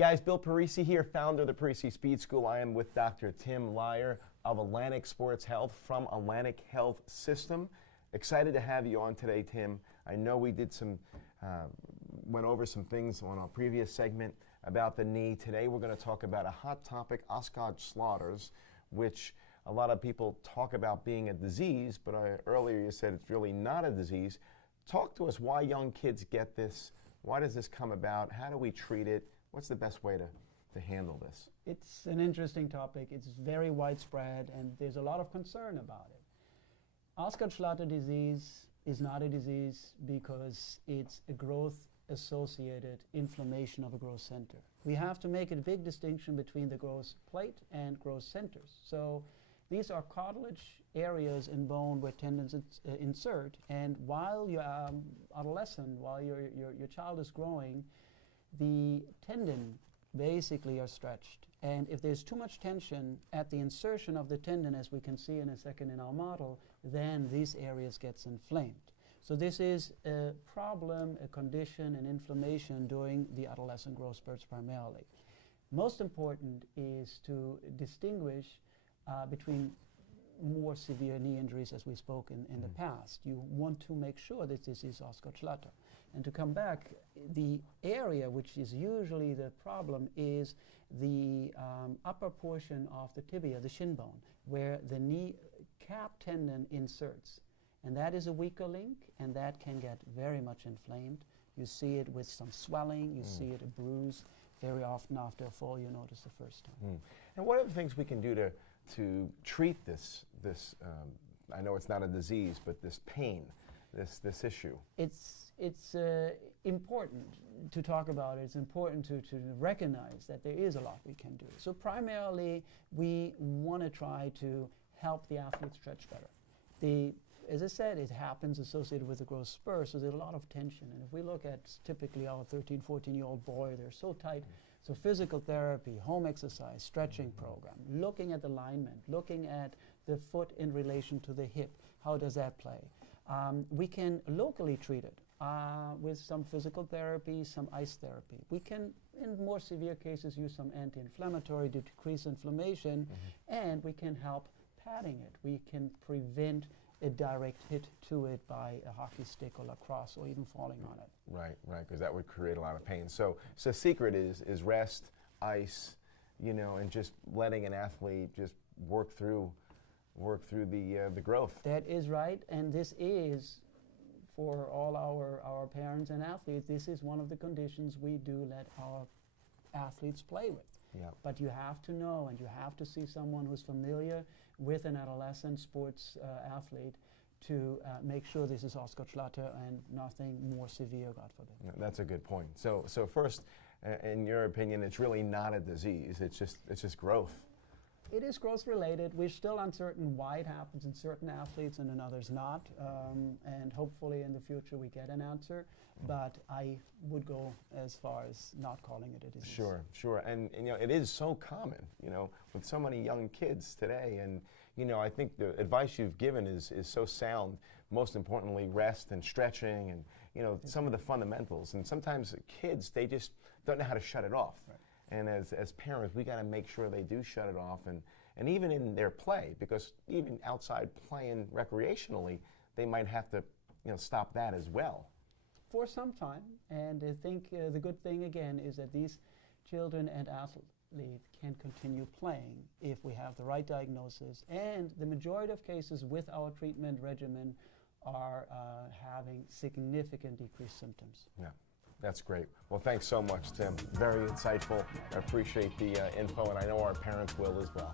guys, Bill Parisi here, founder of the Parisi Speed School. I am with Dr. Tim Leier of Atlantic Sports Health from Atlantic Health System. Excited to have you on today, Tim. I know we did went over some things on our previous segment about the knee. Today we're going to talk about a hot topic, Osgood Schlatters, which a lot of people talk about being a disease, but earlier you said it's really not a disease. Talk to us why young kids get this. Why does this come about? How do we treat it? What's the best way to handle this? It's an interesting topic. It's very widespread, and there's a lot of concern about it. Osgood-Schlatter disease is not a disease because it's a growth-associated inflammation of a growth center. We have to make a big distinction between the growth plate and growth centers. So these are cartilage areas in bone where tendons insert, and while you're adolescent, while your child is growing, the tendon basically are stretched. And if there's too much tension at the insertion of the tendon, as we can see in a second in our model, then these areas gets inflamed. So this is a problem, a condition, an inflammation during the adolescent growth spurts primarily. Most important is to distinguish between more severe knee injuries, as we spoke in the past. You want to make sure that this is Osgood-Schlatter. And to come back, the area which is usually the problem is the upper portion of the tibia, the shin bone, where the knee cap tendon inserts. And that is a weaker link, and that can get very much inflamed. You see it with some swelling, you see it a bruise. Very often after a fall, you notice the first time. And what are the things we can do to treat this I know it's not a disease, but this pain, this issue? It's important to talk about it. It's important to recognize that there is a lot we can do. So primarily, we want to try to help the athlete stretch better. As I said, it happens associated with the growth spur, so there's a lot of tension. And if we look at typically our 13, 14-year-old boy, they're so tight. So physical therapy, home exercise, stretching program, looking at alignment, looking at the foot in relation to the hip, how does that play? We can locally treat it with some physical therapy, some ice therapy. We can, in more severe cases, use some anti-inflammatory to decrease inflammation, and we can help padding it. We can prevent a direct hit to it by a hockey stick or lacrosse or even falling on it. Right, because that would create a lot of pain. So the secret is rest, ice, and just letting an athlete just work through the growth. That is right, and this is, for all our parents and athletes, this is one of the conditions we do let our athletes play with. Yep. But you have to know, and you have to see someone who's familiar with an adolescent sports athlete to make sure this is Osgood-Schlatter and nothing more severe, God forbid. Yeah, that's a good point. So first, in your opinion, it's really not a disease. It's just growth. It is growth related. We're still uncertain why it happens in certain athletes and in others not. And hopefully in the future we get an answer. But I would go as far as not calling it a disease. Sure. And it is so common, with so many young kids today. And I think the advice you've given is so sound. Most importantly, rest and stretching and some of the fundamentals. And sometimes kids, they just don't know how to shut it off. Right. And as parents, we got to make sure they do shut it off, and even in their play, because even outside playing recreationally, they might have to stop that as well. For some time, and I think the good thing again is that these children and athletes can continue playing if we have the right diagnosis, and the majority of cases with our treatment regimen are having significant decreased symptoms. Yeah. That's great. Well, thanks so much, Tim. Very insightful. I appreciate the info, and I know our parents will as well.